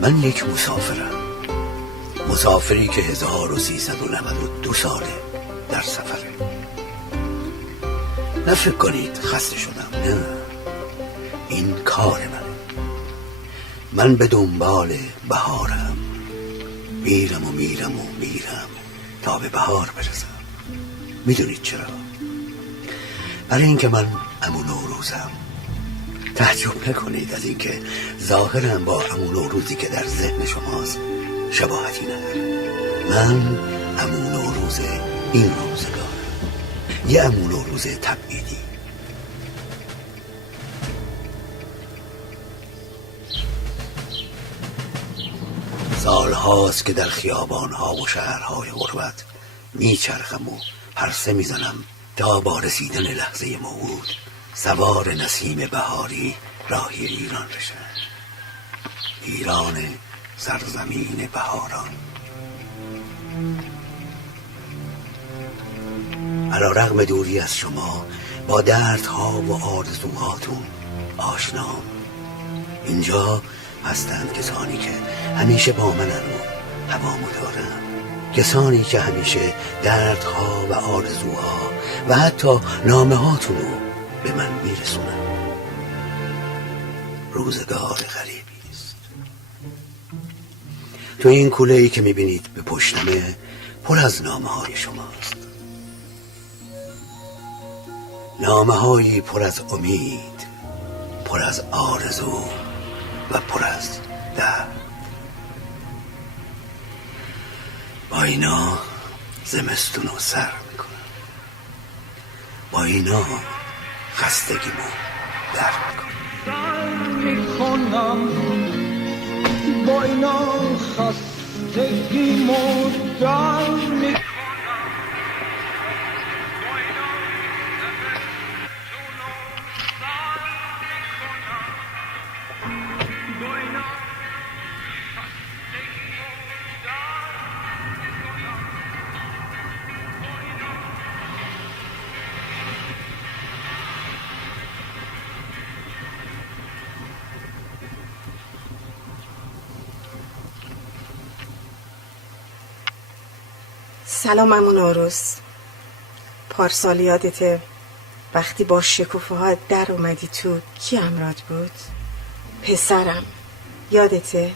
من یک مسافرم، مسافری که 1392 ساله در سفره. نه فکر کنید خسته شدم، نه، این کار منه. من به دنبال بهارم، میرم تا به بهار برسم. میدونید چرا؟ برای اینکه من عمو نوروزم. تعجب نکنید از اینکه ظاهرم با عمو نوروزی که در ذهن شماست شباهتی نداره. من عمو نوروز این روزگارم، یه عمو نوروز تبعیدی. سالهاست که در خیابانها و شهرهای غربت میچرخم و پرسه میزنم تا با رسیدن لحظه موعود سوار نسیم بهاری راهی ایران بشم. ایران سرزمین بهاران. علی‌رغم دوری از شما با دردها و آرزوهاتون آشنام. اینجا هستند کسانی که همیشه با منن و هوامو دارن، کسانی که همیشه دردها و آرزوها و حتی نامه هاتونو به من میرسونن. روزگار غریبی است. تو این کوله‌ای که میبینید به پشتمه پر از نامه های شماست، نامه هایی پر از امید، پر از آرزو و پر از درد. با اینا زمستونو سر میکنم، با اینا خستگیمو در میکنم، با اینا خستگیمو در میکنم. سلام عمو نوروز. پارسال یادته وقتی با شکوفه ها در اومدی تو کی همراهت بود؟ پسرم. یادته؟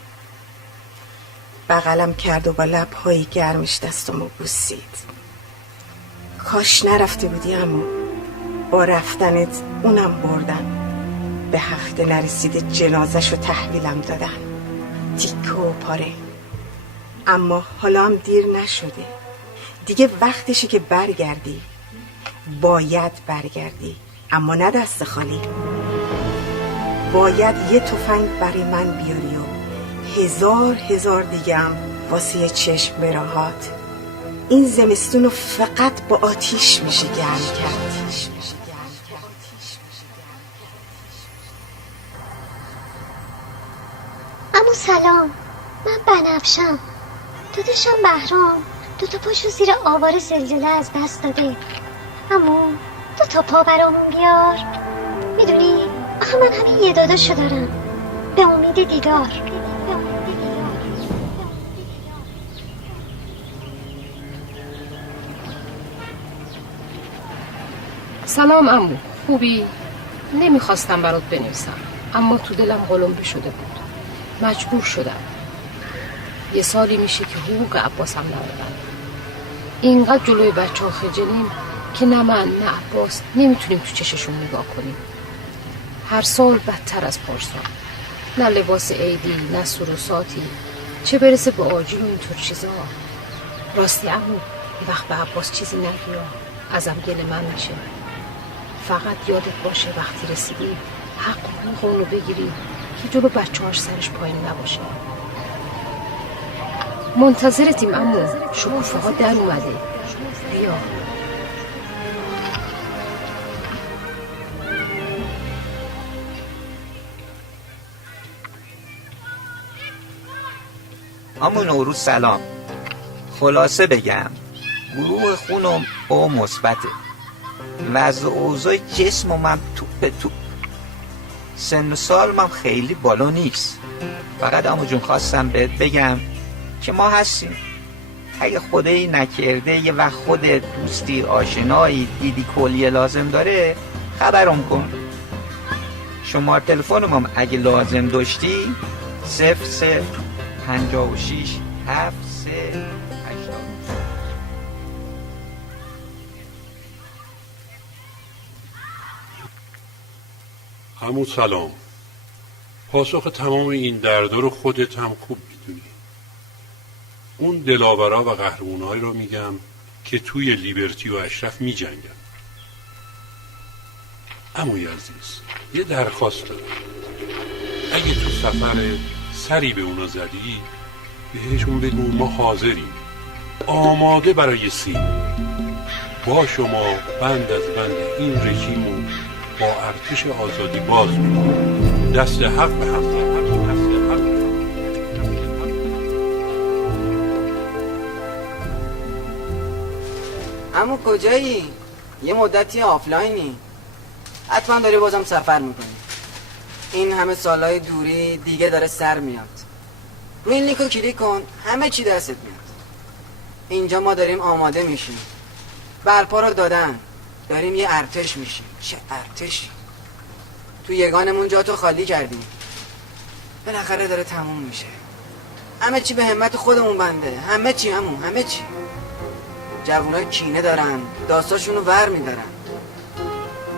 بغلم کرد و با لب‌های گرمش دستمو بوسید. کاش نرفته بودی عمو. با رفتنت اونم بردن، به هفته نرسیده جنازه‌شو تحویلم دادن، تیکه و پاره. اما حالا هم دیر نشده، دیگه وقتشه که برگردی. باید برگردی، اما نه دست خالی. باید یه تفنگ برای من بیاری و هزار دیگه هم واسه چشم براهات. این زمستونو فقط با آتیش میشه گرم کرد. عمو سلام، من بنفشم. داداشم بهرام 2 تا پاشو زیر آوار زلزله از دست داده. عمو 2 تا پا برامون بیار. میدونی آخه من همین یه داداشو دارم، به امید دیدار. سلام عمو، خوبی؟ نمیخواستم برات بنویسم، اما تو دلم قلمبی شده بود، مجبور شدم. 1 سالی میشه که حقوق عباسم ندادن. اینقدر جلوی بچه ها خجلیم که نه من نه عباس نمیتونیم تو چششون نگاه کنیم. هر سال بدتر از پارسال، نه لباس عیدی نه سروساتی، چه برسه به آجیل و اینطور چیزا. راستی عمو یه وقت به عباس چیزی نگی، ازم گل من میشه. فقط یادت باشه وقتی رسیدی حق اونو بگیری که جلو بچه هاش سرش پایین نباشه. منتظرتیم عمو، شکوفه ها در اومده، بیا. عمو نوروز سلام. خلاصه بگم گروه خونم او مثبته، وضع اوضاع جسمم توپ. سن و سالم خیلی بالا نیست، فقط عمو جون خواستم بهت بگم که ما هستیم. اگه خدایی نکرده یه وقت خودت دوستی آشنایی دیدی کلیه لازم داره خبرم کن. شماره تلفنم اگه لازم داشتی 03 56 73 80. عمو سلام. پاسخ تمام این دردا رو خودت هم خوب میدونی. اون دلاورا و قهرمانایی رو میگم که توی لیبرتی و اشرف میجنگن. عموی عزیز یه درخواست دارم. اگه تو سفر سری به اونا زدی بهشون بگو ما حاضریم، آماده برای سین. با شما بند از بند این رژیمو با ارتش آزادی باز میکنم. دست حق به هم. عمو کجایی؟ یه مدتی آفلاینی. حتما داری بازم سفر میکنی. این همه سالهای دوری دیگه داره سر میاد. روی این لینکو کلیک کن، همه چی دستت میاد. اینجا ما داریم آماده میشیم. برپا رو دادن، داریم یه ارتش میشیم. چه ارتشی؟ تو یگانمون جاتو خالی کردیم. بالاخره داره تموم میشه. همه چی به همت خودمون بنده. همه چی همون، همه چی. جوانای کینه دارن، داستاشونو ور میدارن.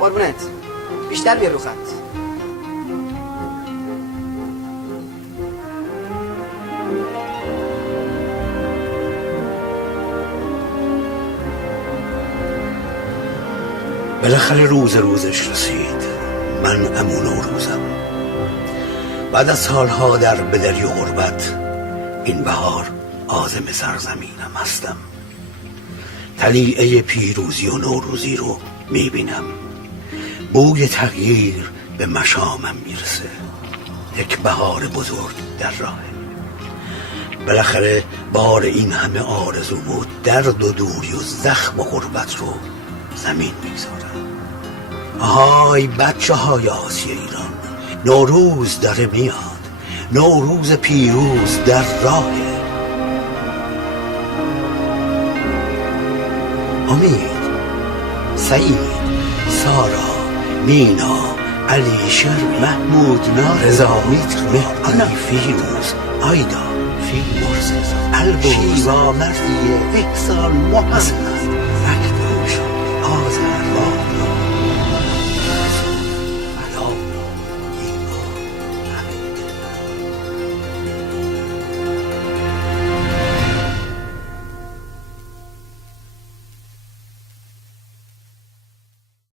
قربونت بیشتر بیا رو خط. بالاخره روزش رسید. من عمو نوروزم. بعد از سالها در بدری و غربت این بهار عازم سرزمینم هستم. طلیعه پیروزی و نوروزی رو میبینم. بوی تغییر به مشامم میرسه. یک بهار بزرگ در راهه. بالاخره بار این همه آرزو و درد و دوری و زخم و غربت رو زمین میگذارم. آهای بچه های آسیای ایران، نوروز داره میاد. نوروز پیروز در راهه. امید، سعید، سارا، مینا، علیشر، محمود، رضا، مهدی، فیروز، آیدا، فیروز، البرز، شیوا، مرضیه، احسان، محمد،